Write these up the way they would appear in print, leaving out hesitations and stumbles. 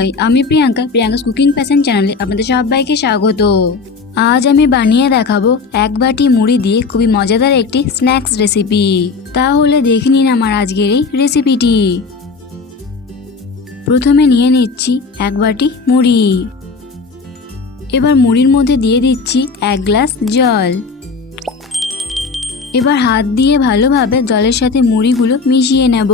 High, আমি Priyanka's cooking passion চ্যানেলে আপনাদের সবাইকে স্বাগত। আজ আমি বানিয়ে দেখাবো এক বাটি মুড়ি দিয়ে খুবই মজাদার একটি স্ন্যাক্স রেসিপি। তাহলে দেখে নিন আমার আজকের এই রেসিপিটি। প্রথমে নিয়ে নিচ্ছি এক বাটি মুড়ি। এবার মুড়ির মধ্যে দিয়ে দিচ্ছি 1 গ্লাস জল। এবার হাত দিয়ে ভালোভাবে জলের সাথে মুড়িগুলো মিশিয়ে নেব।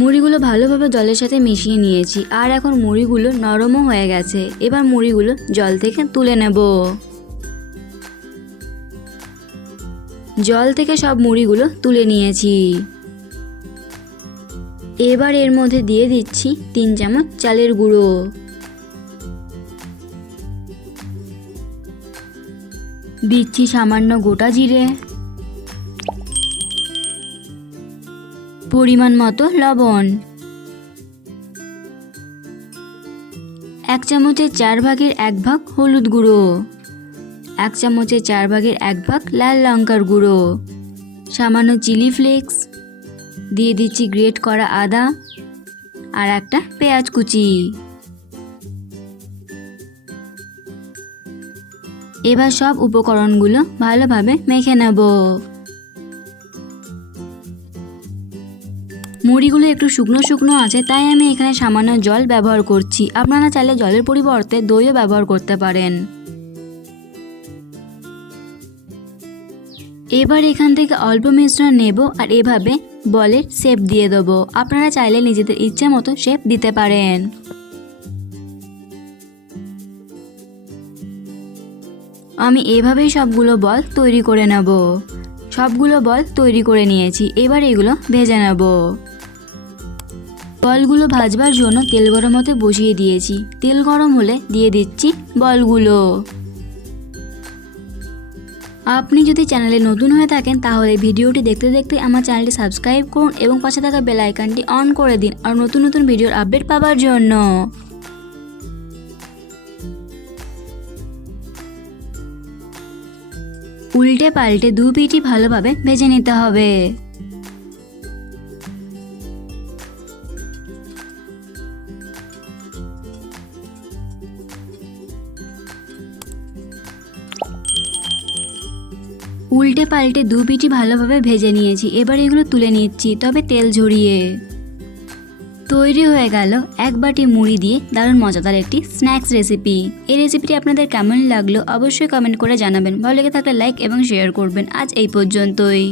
মুড়িগুলো ভালোভাবে জলের সাথে মিশিয়ে নিয়েছি, আর এখন মুড়িগুলো নরমও হয়ে গেছে। এবার মুড়িগুলো জল থেকে তুলে নেব। জল থেকে সব মুড়িগুলো তুলে নিয়েছি। এবার এর মধ্যে দিয়ে দিচ্ছি 3 চামচ চালের গুঁড়ো। দিচ্ছি সামান্য গোটা জিরে, পরিমাণ মতো লবণ, 1 চামচের 4 ভাগের 1 ভাগ হলুদ গুঁড়ো, 1 চামচের 4 ভাগের 1 ভাগ লাল লঙ্কার গুঁড়ো, সামান্য চিলি ফ্লেক্স, দিয়ে দিচ্ছি গ্রেট করা আদা আর একটা পেঁয়াজ কুচি। এবার সব উপকরণগুলো ভালোভাবে মেখে নেব। মুড়িগুলো একটু শুকনো শুকনো আছে, তাই আমি এখানে সামান্য জল ব্যবহার করছি। আপনারা চাইলে জলের পরিবর্তে দইও ব্যবহার করতে পারেন। এবার এখান থেকে অল্প মিশ্রণ নেব আর এভাবে বলের শেপ দিয়ে দেবো। আপনারা চাইলে নিজেদের ইচ্ছে মতো শেপ দিতে পারেন। আমি এভাবেই সবগুলো বল তৈরি করে নেব। সবগুলো বল তৈরি করে নিয়েছি। এবার এগুলো ভেজে নেব। বলগুলো ভাজবার জন্য তেল গরম হতে বসিয়ে দিয়েছি। তেল গরম হলে দিয়ে দিচ্ছি বলগুলো। আপনি যদি চ্যানেলে নতুন হয়ে থাকেন তাহলে ভিডিওটি দেখতে দেখতে আমার চ্যানেলটি সাবস্ক্রাইব করুন এবং পাশে থাকা বেল আইকনটি অন করে দিন আর নতুন নতুন ভিডিওর আপডেট পাওয়ার জন্য। উল্টে পাল্টে 2 পিঠই ভালোভাবে ভেজে নিতে হবে। উল্টে পাল্টে 2 পিঠই ভালোভাবে ভেজে নিয়েছি। এবার এগুলো তুলে নিচ্ছি, তবে তেল ঝরিয়ে। তৈরি হয়ে গেল এক বাটি মুড়ি দিয়ে দারুণ মজাদার একটি স্ন্যাক্স রেসিপি। এই রেসিপিটি আপনাদের কেমন লাগলো অবশ্যই কমেন্ট করে জানাবেন। ভালো লেগে থাকলে লাইক এবং শেয়ার করবেন। আজ এই পর্যন্তই।